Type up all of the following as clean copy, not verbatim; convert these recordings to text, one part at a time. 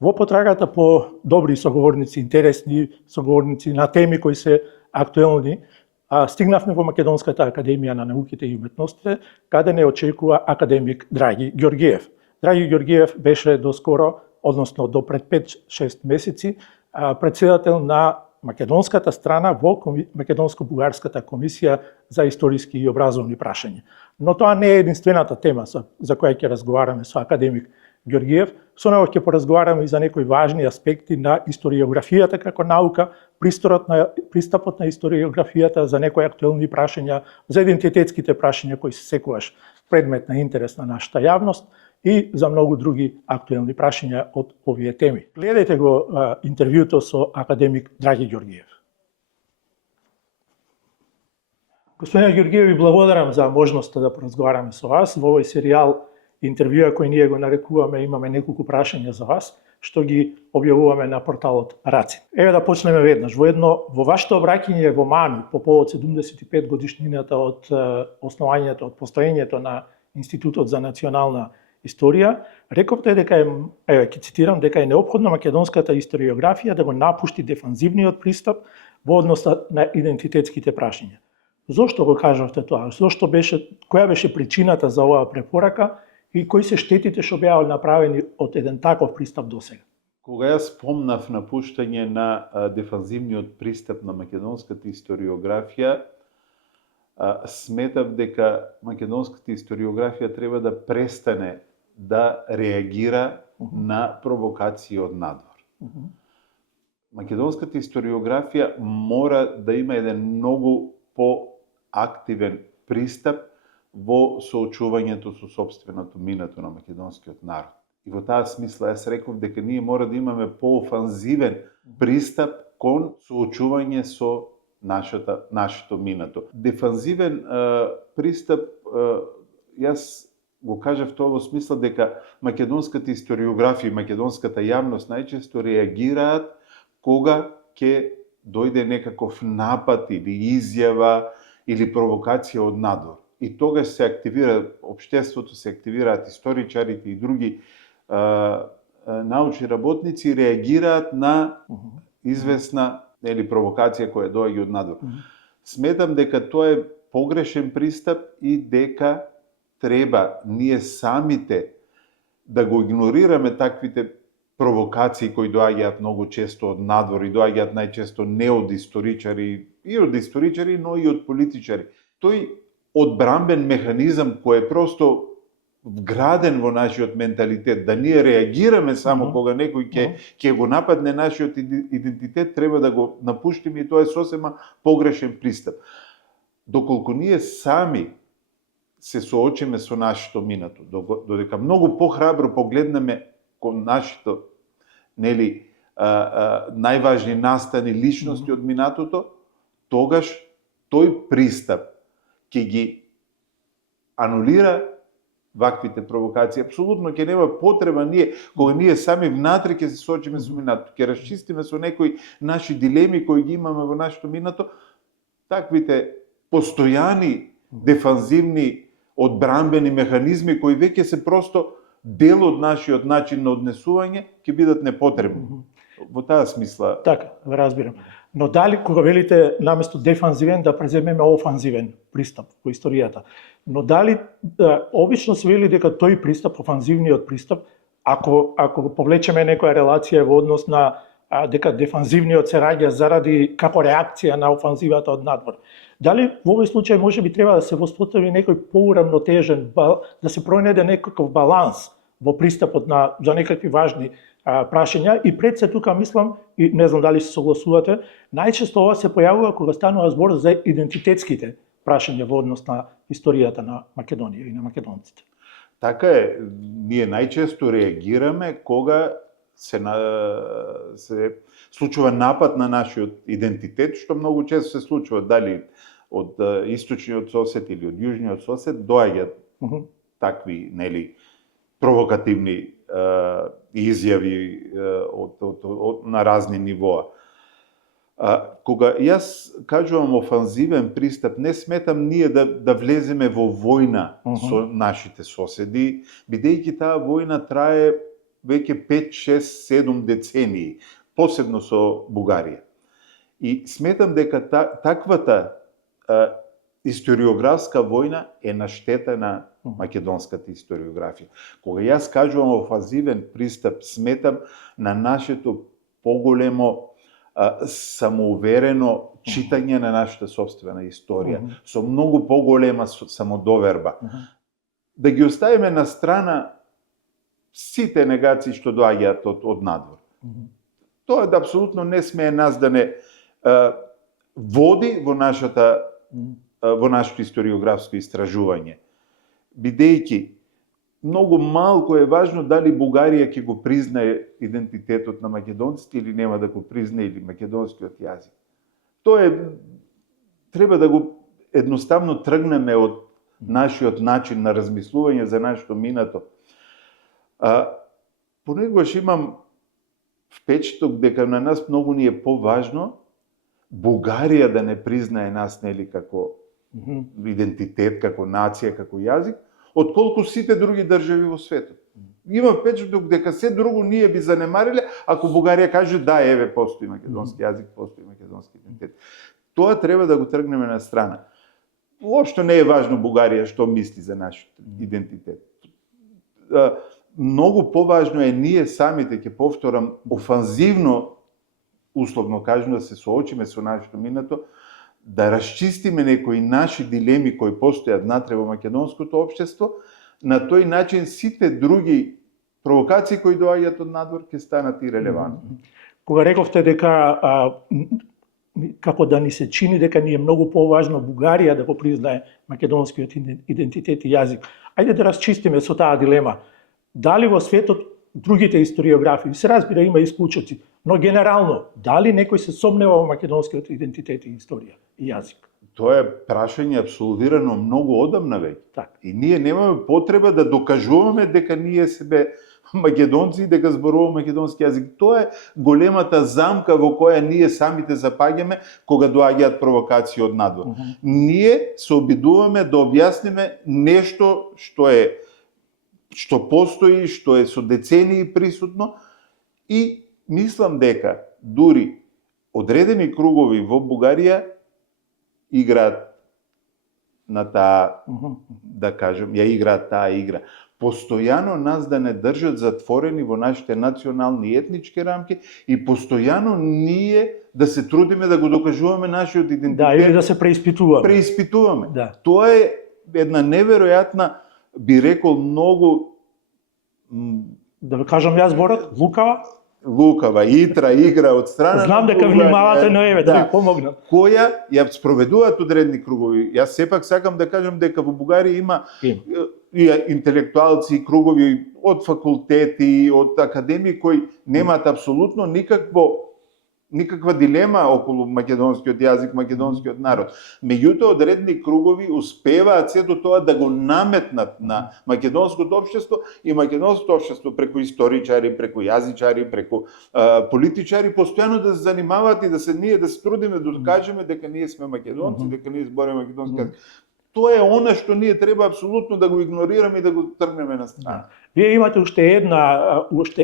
Во потрагата по добри соговорници, интересни соговорници на теми кои се актуелни, стигнавме во Македонската академија на науките и уметностите, каде не очекува академик Драги Ѓоргиев. Драги Ѓоргиев беше доскоро, односно до пред 5-6 месеци, председател на македонската страна во Македонско-бугарската комисија за историски и образовни прашања. Но тоа не е единствената тема за која ќе разговараме со академик Ѓоргиев. Со него ќе поразговараме и за некои важни аспекти на историографијата како наука, пристапот на историографијата, за некои актуелни прашања, за идентитетските прашања кои се секогаш предмет на интерес на нашата јавност и за многу други актуелни прашања од овие теми. Гледајте го интервјуто со академик Драги Ѓоргиев. Господин Ѓоргиев, ви благодарам за можноста да поразговараме со вас. Во овој серијал интервјуа кој ние го нарекуваме, имаме неколку прашања за вас, што ги објавуваме на порталот Рацин. Еве да почнеме веднаш. Во вашето обраќање во Ману по повод 75 годишнината од основањето, од постоењето на Институтот за национална историја, рековте дека ќе цитирам, дека е неопходно македонската историографија да го напушти дефанзивниот пристап во однос на идентитетските прашања. Зошто го кажавте тоа? Која беше причината за оваа препорака и кои се штетите што беа направени од еден таков пристап досега? Кога јас спомнав напуштање на дефанзивниот пристап на македонската историографија, сметав дека македонската историографија треба да престане да реагира на провокации од надвор. Македонската историографија мора да има еден многу поактивен пристап во соочувањето со сопственото минато на македонскиот народ. И во таа смисла јас реков дека ние мора да имаме поофанзивен пристап кон соочување со нашето минато. Дефанзивен пристап, јас го кажав тоа во смисла дека македонската историографија и македонската јавност најчесто реагираат кога ќе дојде некаков напад или изјава или провокација од надвор. И тогаш се активира општеството, се активираат историчарите и други научни работници и реагираат на известна провокација која доаѓа од надвор. Сметам дека тоа е погрешен пристап и дека треба ние самите да го игнорираме таквите провокации кои доаѓаат многу често од надвор и доаѓаат најчесто не од историчари, но и од политичари. Тој одбрамбен механизам кој е просто вграден во нашиот менталитет, да ние реагираме само кога некој ќе го нападне нашиот идентитет, треба да го напуштиме и тоа е сосема погрешен пристап. Доколку ние сами се соочиме со нашето минато, додека многу похрабро погледнеме кон нашето најважни настани личности од минатото, тогаш тој пристап ќе ги анулира ваквите провокации. Апсолутно ќе нема потреба ние, кога ние сами внатре ќе се соочиме со минатото, ќе расчистиме со некои наши дилеми кои ги имаме во нашето минато, таквите постојани дефанзивни одбрамбени механизми кои веќе се просто дел од нашиот начин на однесување ќе бидат непотребни. Во таа смисла. Така, разбирам. Но дали кога велите наместо дефанзивен да преземеме офанзивен пристап во историјата, но дали обично се вели дека тој пристап, офанзивниот пристап, ако го повлечеме некоја релација во однос на дека дефанзивниот се раѓа заради како реакција на офанзивата од надвор, дали во овој случај можеби треба да се воспостави некој поурамнотежен, да се пронајде некаков баланс во пристапот за некакви важни прашања и пред се тука мислам, и не знам дали се согласувате, најчесто ова се појавува кога станува збор за идентитетските прашања во однос на историјата на Македонија и на македонците. Така е, ние најчесто реагираме кога се случува напад на нашиот идентитет, што многу често се случува, дали од источниот сосед или од јужниот сосед, доаѓаат такви, провокативни изјави на разни нивоа. Кога јас кажувам офанзивен пристап, не сметам ние да влеземе во војна со нашите соседи, бидејќи таа војна трае веќе 5, 6, 7 децении, посебно со Бугарија. И сметам дека таквата историографска војна е на штета на македонската историографија. Кога јас кажувам офанзивен пристап, сметам на нашето поголемо самоуверено читање на нашата собствена историја, со многу поголема самодоверба. Да ги оставиме на страна сите негации што доаѓаат од надвор. Тоа да апсолутно не смее нас да не води во нашето историографско истражување. Бидејќи многу малку е важно дали Бугарија ќе го признае идентитетот на македонците или нема да го признае, или македонскиот јазик. Тоа треба да го едноставно тргнеме од нашиот начин на размислување за нашето минато. Понекогаш имам впечаток дека на нас многу ни е поважно Бугарија да не признае нас, нели, како идентитет, како нација, како јазик, отколку сите други држави во светот. Има впечаток дека се друго ние би занемариле ако Бугарија каже да, еве, постои македонски јазик, постои македонски идентитет. Тоа треба да го тргнеме на страна. Уопшто не е важно Бугарија што мисли за нашиот идентитет. Многу поважно е ние самите, ќе повторам, офанзивно, условно кажано, да се соочиме со нашето минато, да расчистиме некои наши дилеми кои постојат внатре во македонското општество, на тој начин сите други провокации кои доаѓаат од надвор ќе станат ирелевантни. Кога рековте дека како да ни се чини дека ни е многу поважно Бугарија да го признае македонскиот идентитет и јазик, ајде да расчистиме со таа дилема. Дали во светот другите историографии, се разбира има исклучоци, но генерално, дали некој се сомнева во македонскиот идентитет и историја и јазик? Тоа е прашање апсолвирано многу одамна веќе. Так. И ние немаме потреба да докажуваме дека ние себе македонци и дека зборуваме македонски јазик. Тоа е големата замка во која ние самите запаѓаме кога доаѓаат провокации од надвор. Ние се обидуваме да објасниме нешто што постои, што е со децении присутно, и мислам дека дури одредени кругови во Бугарија играат на таа, да кажем, ја играат таа игра. Постојано нас да не држат затворени во нашите национални и етнички рамки и постојано ние да се трудиме да го докажуваме нашиот идентитет. Да, или да се преиспитуваме. Преиспитуваме. Да. Тоа е една неверојатна, би рекол, многу, да кажам јас зборот, лукава игра од страна. Знам дека внимавате, но еве, да ви помогнам. Која ја спроведуваат одредни кругови. Јас сепак сакам да кажам дека во Бугарија има и интелектуалци, кругови од факултети, од академии кои немаат апсолутно никаква дилема околу македонскиот јазик, македонскиот народ. Меѓутоа, одредни кругови успеваат сето тоа да го наметнат на македонското општество, и македонското општество преку историчари, преку јазичари, преку политичари постојано да се занимаваат и ние да се трудиме да докажеме дека ние сме македонци, дека ние збориме македонски јазик. Тоа е она што ние треба апсолутно да го игнорираме и да го тргнеме на страна. Вие имате уште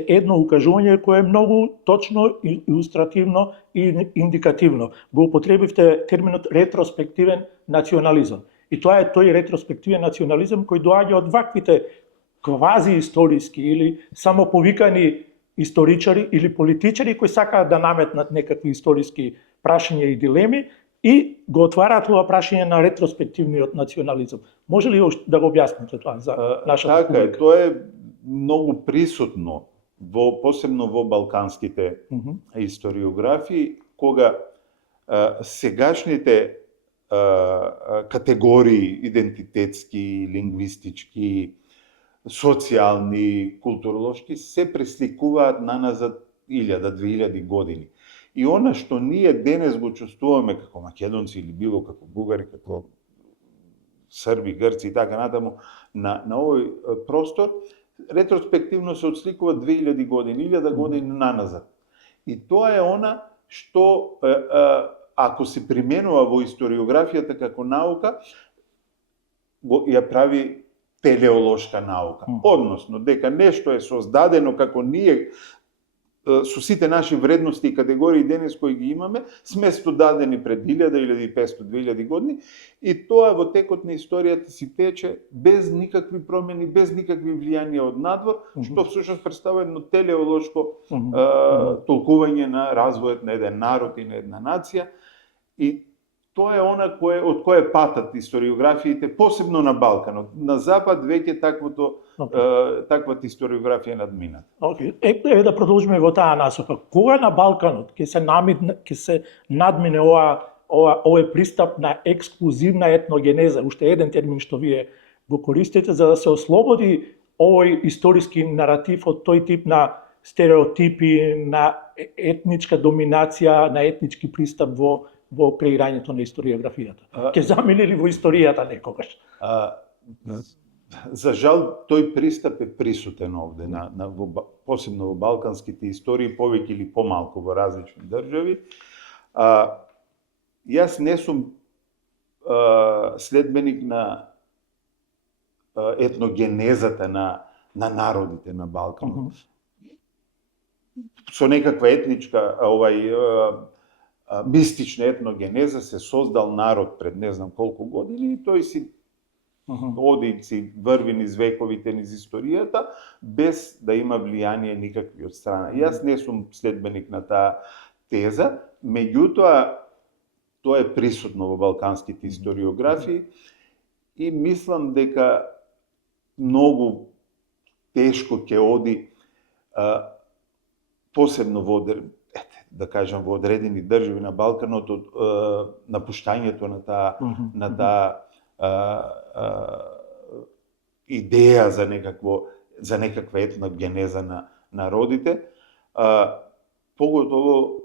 едно укажување кое е многу точно, илустративно и индикативно. Го употребивте терминот ретроспективен национализам. И тоа е тој ретроспективен национализам кој доаѓа од ваквите квази историски или самоповикани историчари или политичари кои сакаат да наметнат некакви историски прашања и дилеми и го отвараат ова прашање на ретроспективниот национализам. Може ли да го објасните тоа за нашата публика? Така, тоа е многу присутно, посебно во балканските историографии, кога сегашните категории идентитетски, лингвистички, социјални, културолошки се пресликуваат наназад 1000-2000 години. И она што ние денес го чувствуваме како македонци или било како бугари, како срби, грци и така натаму на овој простор, ретроспективно се отсликува 2000 години, 1000 години наназад. И тоа е она што, ако се применува во историографијата како наука, ја прави телеолошка наука. Односно, дека нешто е создадено како ние со сите наши вредности и категории денес кои ги имаме, сме студадени пред 1000, 1500, 2000 години и тоа во текот на историјата си тече без никакви промени, без никакви влијанија од надвор, што всушност представува едно телеолошко толкување на развојот на еден народ и на една нација. И тоа е она од кое патат историографиите, посебно на Балканот. На Запад веќе таквата историографија надмина. Еве да продолжиме во таа насока. Кога на Балканот ќе се надмине овој пристап на ексклузивна етногенеза, уште еден термин што вие го користите, за да се ослободи овој историски наратив од тој тип на стереотипи, на етничка доминација, на етнички пристап во креирањето на историографијата? Ќе замине ли во историјата некогаш? За жал, тој пристап е присутен овде, посебно во балканските истории, повеќе или помалку во различни држави. Јас не сум следбеник на етногенезата на народите на Балканот. Со некаква етничка, мистична етногенеза се создал народ пред не знам колку години и тој си оди и си врви низ вековите, низ историјата, без да има влијание никакви од страна. Јас не сум следбеник на таа теза, меѓутоа тоа е присутно во балканските историографии и мислам дека многу тешко ќе оди посебно во одредени држави на Балканот од напуштањето на таа идеја за некаква етногенеза на народите, поготово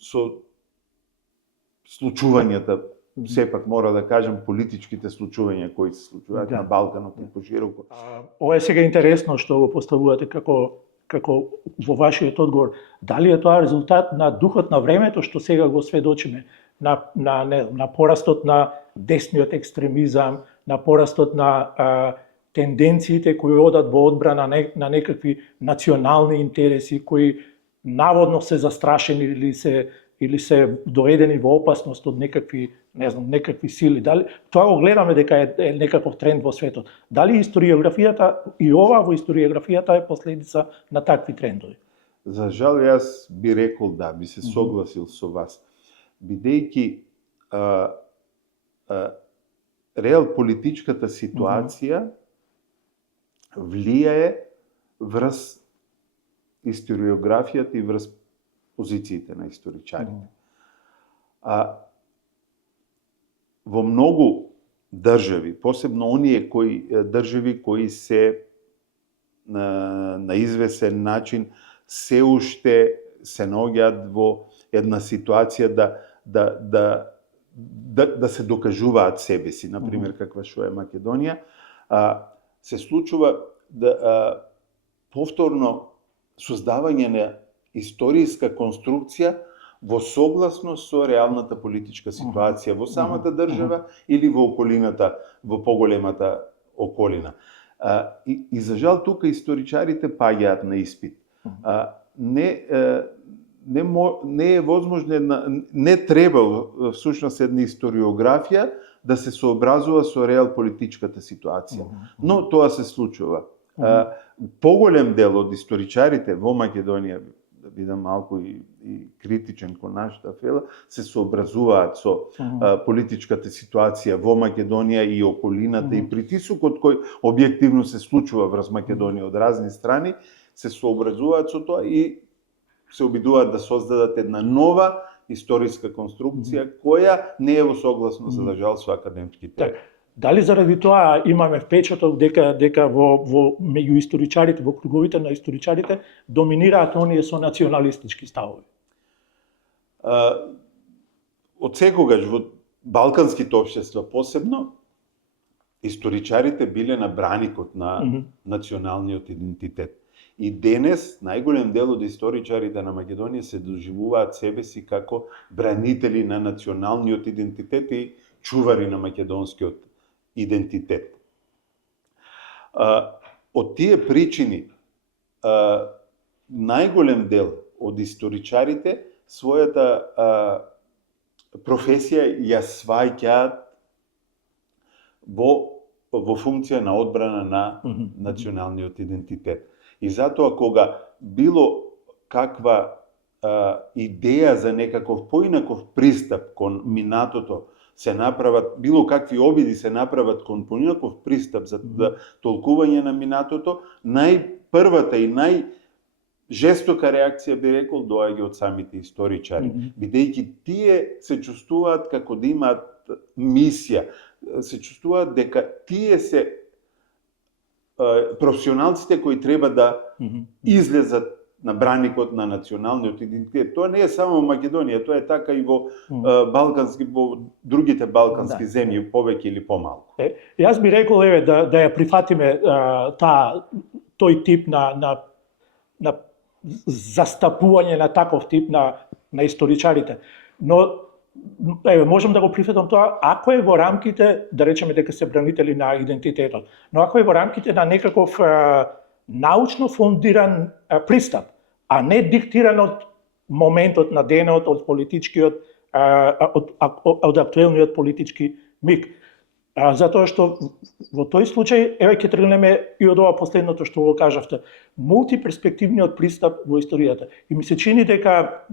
со случувањата, сепак мора да кажам, политичките случувања кои се случуваат на Балканот и пошироко. Ова е сега интересно што го поставувате како во вашиот одговор. Дали е тоа резултат на духот на времето што сега го сведочиме, на порастот на десниот екстремизам, на порастот на тенденциите кои одат во одбрана на некакви национални интереси кои наводно се застрашени или се доедени во опасност од некакви сили. Дали тоа го гледаме дека е некаков тренд во светот? Дали историографијата и ова во историографијата е последица на такви трендови? За жал, јас би рекол да, би се согласил со вас. Бидејќи реал политичката ситуација влијае врз историографијата и врз позициите на историчарите. Во многу држави, посебно оние држави кои се на извесен начин се уште се наоѓаат во една ситуација да се докажуваат себе си, например каква што е Македонија, се случува повторно создавање на историска конструкција во согласност со реалната политичка ситуација во самата држава или во околината, во поголемата околина. И за жал тука историчарите паѓаат на испит. Не е возможно, не треба всушност една историографија да се сообразува со реал политичката ситуација. Но тоа се случува. Поголем дел од историчарите во Македонија, да бидам малку и критичен кон нашата фела, се сообразуваат со политичката ситуација во Македонија и околината и притисокот кој објективно се случува врз Македонија од разни страни, се сообразуваат со тоа и се обидуваат да создадат една нова историска конструкција која не е во согласност за жал со академските. Дали заради тоа имаме впечаток дека во меѓу историчарите, во круговите на историчарите доминираат оние со националистички ставови? Од секогаш во балканските општества посебно историчарите биле на браникот на националниот идентитет. И денес најголем дел од историчарите на Македонија се доживуваат себе си како бранители на националниот идентитет и чувари на македонскиот идентитет. Од тие причини, најголем дел од историчарите својата професија ја сваќаат во функција на одбрана на националниот идентитет. И затоа кога било каква идеја за некаков поинаков пристап кон минатото се направат, било какви обиди се направат кон поинаков пристап за толкување на минатото, најпрвата и најжестока реакција, би рекол, доаѓа од самите историчари, бидејќи тие се чувствуваат како да имаат мисија, се чувствуваат дека тие се професионалците кои треба да излезат на браникот на националниот идентитет. Тоа не е само во Македонија, тоа е така и во другите балкански земји, повеќе или помалку. Јас би рекол да ја прифатиме тој тип на застапување на таков тип на историчарите. Но можам да го прифатам тоа ако е во рамките, да речеме дека се бранители на идентитетот, но ако е во рамките на некаков научно фундиран пристап, а не диктиран од моментот на денот, од политичкиот, од актуелниот политички миг. Затоа што во тој случај, еве ќе тргнеме и од ова последното што го кажавте, мултиперспективниот пристап во историјата. И ми се чини дека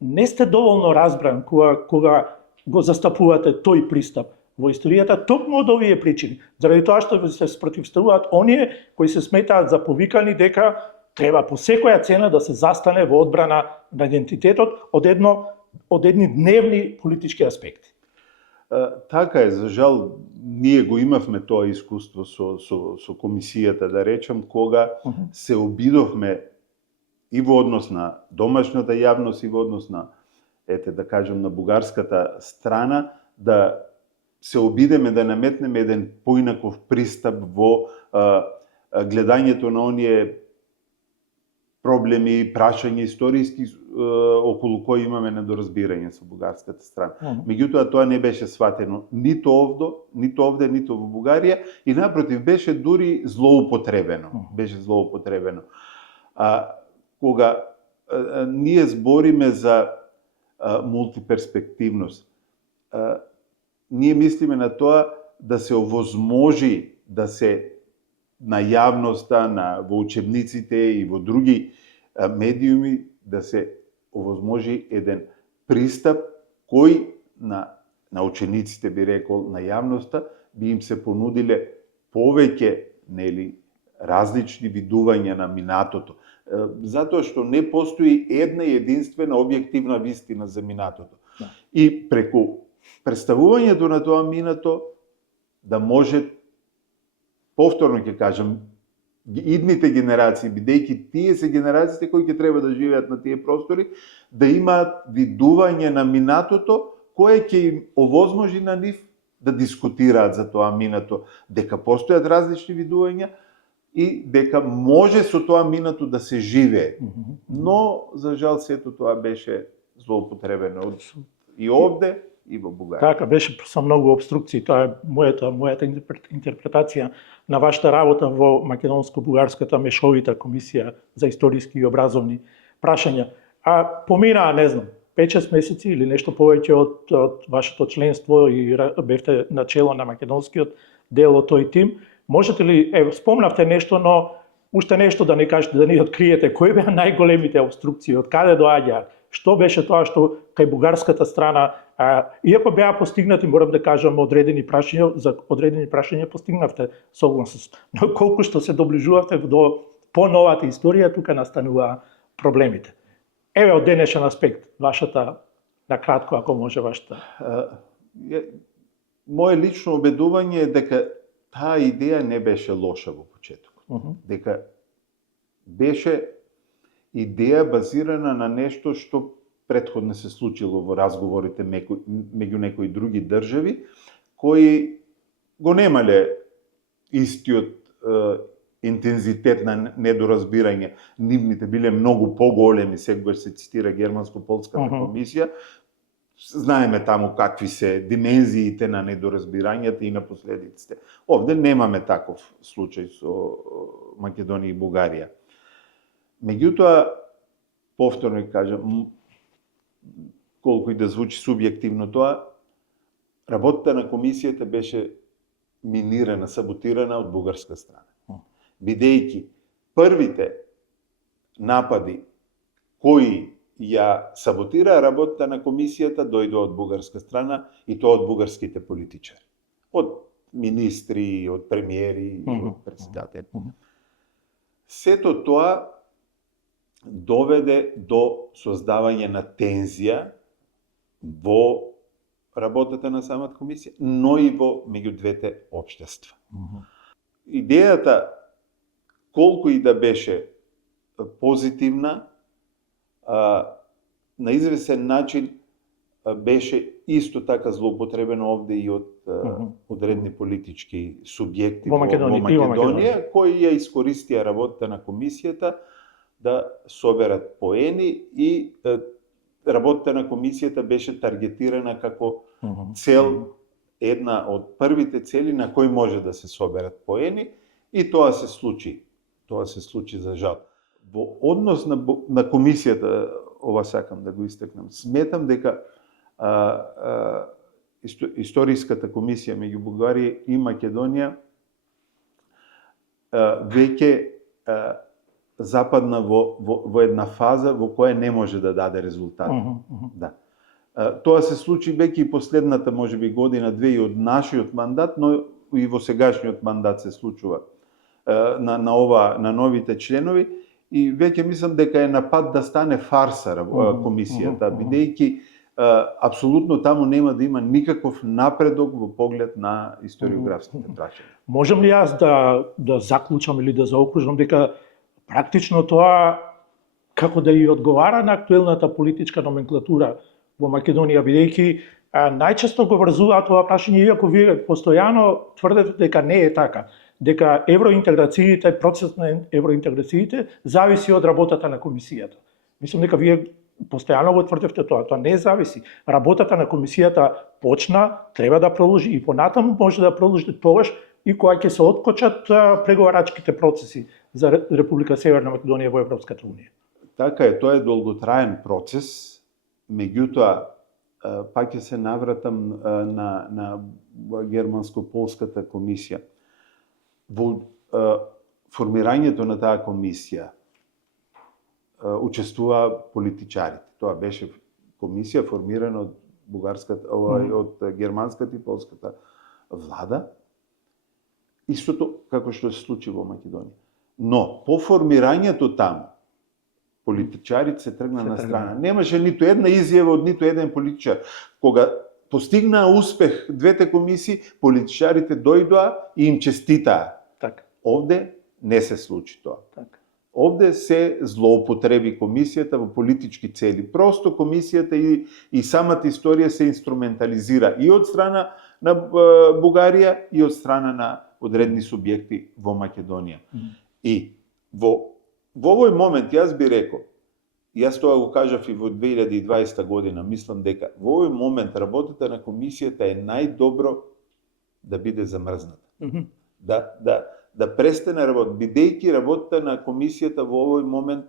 не сте доволно разбран кога го застапувате тој пристап во историјата, токму од овие причини. Заради тоа што се спротивставуваат оние кои се сметаат за повикани дека треба по секоја цена да се застане во одбрана на идентитетот од едни дневни политички аспекти. Така е, за жал, ние го имавме тоа искуство со комисијата, да речем, кога се обидовме и во однос на домашната јавност и во однос на, да кажем, на бугарската страна, да се обидеме да наметнеме еден поинаков пристап во гледањето на оние проблеми, прашања историски околу кои имаме недоразбирање со бугарската страна. Меѓутоа тоа не беше сватено ниту овде, ниту во Бугарија и напротив беше дури злоупотребено. Кога ние збориме за мултиперспективност, ние мислиме на тоа да се овозможи да се на јавноста, во учебниците и во други медиуми да се овозможи еден пристап кој на учениците, би рекол, на јавноста би им се понудиле повеќе различни видувања на минатото. Затоа што не постои една единствена објективна вистина за минатото. И преку представувањето на тоа минато да може, повторно ќе кажам, идните генерации, бидејќи тие се генерациите кои ќе треба да живеат на тие простори, да имаат видување на минатото кое ќе им овозможи на нив да дискутираат за тоа минато, дека постојат различни видувања и дека може со тоа минато да се живее. Но, за жал, сето тоа беше злоупотребено и овде, и во Бугарија. Така, беше со многу обструкции. Тоа е мојата интерпретација на вашата работа во Македонско-бугарската мешовита комисија за историски и образовни прашања. Поминаа, не знам, 5-6 месеци или нешто повеќе од вашето членство и бевте начело на македонскиот дел од тој тим. Можете ли, спомнавте нешто, но уште нешто да ни кажете, да ни откриете, кои беа најголемите обструкции, од каде доаѓаат, што беше тоа што кај бугарската страна, иако беа постигнати, морам да кажам, одредени прашања, за одредени прашања постигнавте согласност, но колку што се доближувавте до поновата историја, тука настануваа проблемите. Еве од денешен аспект, вашата, на кратко, ако може, вашата. Моje лично убедување е дека таа идеја не беше лоша во почетокот. Дека беше идеја базирана на нешто што претходно се случило во разговорите меѓу некои други држави, кои го немале истиот интензитет на недоразбирање. Нивните биле многу поголеми, секогаш се цитира Германско-полската комисија, знаеме таму какви се димензиите на недоразбирањата и на последиците. Овде немаме таков случај со Македонија и Бугарија. Меѓутоа, повторно ќе кажам, колку и да звучи субјективно тоа, работата на комисијата беше минирана, саботирана од бугарска страна. Бидејќи првите напади кои ја саботира работата на комисијата дојдоа од бугарска страна и тоа од бугарските политичари. Од министри, од премиери и од председатели. Сето тоа доведе до создавање на тензија во работата на самата комисија, но и во меѓу двете општества. Идејата, колку и да беше позитивна, на известен начин беше исто така злоупотребено овде и од одредни политички субјекти во Македонија, кои ја искористија работата на комисијата да соберат поени и работата на комисијата беше таргетирана како цел, една од првите цели на кои може да се соберат поени, и тоа се случи. Тоа се случи за жал. Во однос на комисијата, ова сакам да го истакнам, сметам дека историската комисија меѓу Бугарија и Македонија веќе западна во една фаза во која не може да даде резултат. Да. Тоа се случи веќе и последната, можеби, година-две и од нашиот мандат, но и во сегашниот мандат се случува на новите членови, и веќе мислам дека е на пат да стане фарса комисијата, бидејќи апсолутно таму нема да има никаков напредок во поглед на историографските прашања. Можам ли јас да заклучам или да заокружам дека практично тоа како да и одговара на актуелната политичка номенклатура во Македонија, бидејќи најчесто го врзуваат ова прашање, иако вие постојано тврдите дека не е така, дека евроинтеграциите, процесот на евроинтеграциите зависи од работата на комисијата. Мислам дека вие постојано го тврдевте тоа. Тоа не зависи. Работата на комисијата почна, треба да продолжи и понатаму може да продолжи тогаш и кога ќе се откочат преговарачките процеси за Република Северна Македонија во Европската унија. Така е, тоа е долготраен процес, меѓутоа пак ќе се навратам на германско-полската комисија. Во формирањето на таа комисија учествуваа политичарите. Тоа беше комисија формирана од бугарската, од германската и полската влада. Истото како што се случи во Македонија. Но по формирањето таму политичарите се тргна на страна. Немаше ниту една изјава од ниту еден политичар. Кога постигнаа успех двете комисии, политичарите дојдоа и им честитаа. Так. Овде не се случи тоа. Так. Овде се злоупотреби комисијата во политички цели. Просто комисијата и самата историја се инструментализира и од страна на Бугарија и од страна на одредни субјекти во Македонија. И во овој момент јас би рекол, јас тоа го кажав и во 2020 година, мислам дека во овој момент работата на комисијата е најдобро да биде замрзната. Да престане работа, бидејќи работата на комисијата во овој момент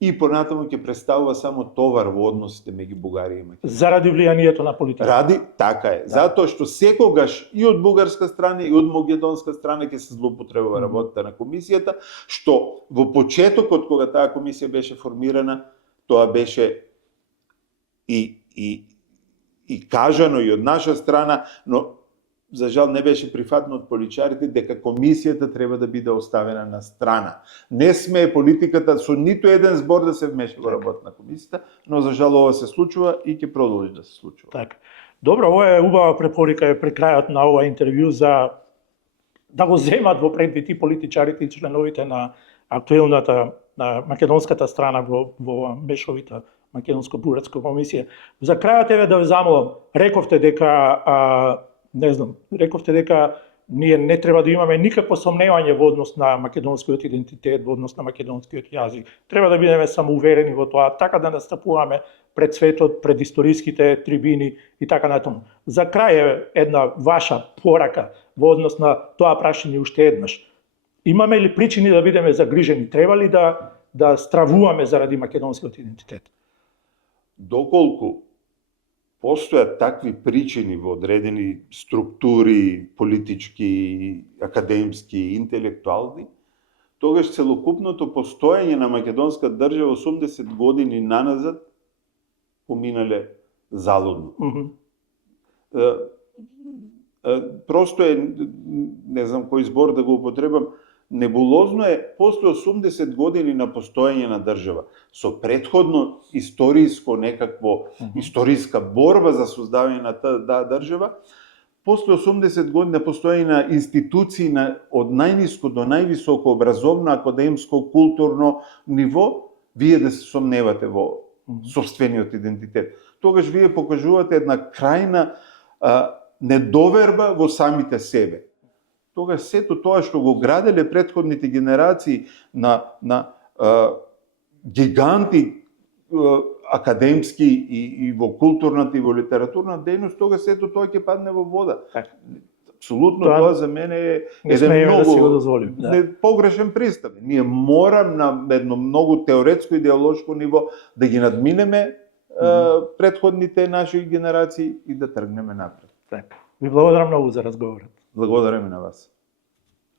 и понатаму ќе представува само товар во односите меѓу Бугарија и Македонија. Заради влијанието на политиката. Така е. Да. Затоа што секогаш и од бугарска страна и од македонска страна ќе се злоупотребува работата на комисијата, што во почетокот кога таа комисија беше формирана, тоа беше и кажано и од наша страна, но за жал не беше прифатно од политичарите дека комисијата треба да биде оставена на страна. Не смее политиката со ниту еден збор да се вмеша во работа на комисијата, но за жал ова се случува и ќе продолжи да се случува. Така. Добро, ова е убава препорика при крајот на ова интервју за да го земат во предвид и политичарите и членовите на актуелната на македонската страна во мешовита македонско-бугарска комисија. За крајот еве да ве замолам, рековте дека ние не треба да имаме никакво сомневање во однос на македонскиот идентитет, во однос на македонскиот јазик. Треба да бидеме самоуверени во тоа, така да настапуваме пред светот, пред историските трибини и така натаму. За крај е една ваша порака во однос на тоа прашање уште еднаш. Имаме ли причини да бидеме загрижени? Треба ли да стравуваме заради македонскиот идентитет? Доколку постојат такви причини во одредени структури, политички, академски, интелектуални, тогаш целокупното постоење на македонска држава 80 години наназад поминале залудно. Просто е, не знам кој збор да го употребам, небулозно е после 80 години на постоење на држава, со претходно историско некакво, историска борба за создавање на таа држава, после 80 години на постоење на институции од најниско до највисоко образовно, академско, културно ниво, вие да се сомневате во сопствениот идентитет. Тогаш вие покажувате една крајна недоверба во самите себе. Тогаш сето тоа што го граделе претходните генерации на гиганти академски и во културната и во литературна дејност, тогаш сето тоа ќе падне во вода. Апсолутно тоа за мене е еден многу погрешен пристап. Ние морам на едно многу теоретско идеолошко ниво да ги надминеме претходните наши генерации и да тргнеме напред. Ви благодарам многу за разговорот. Благодарам и на вас.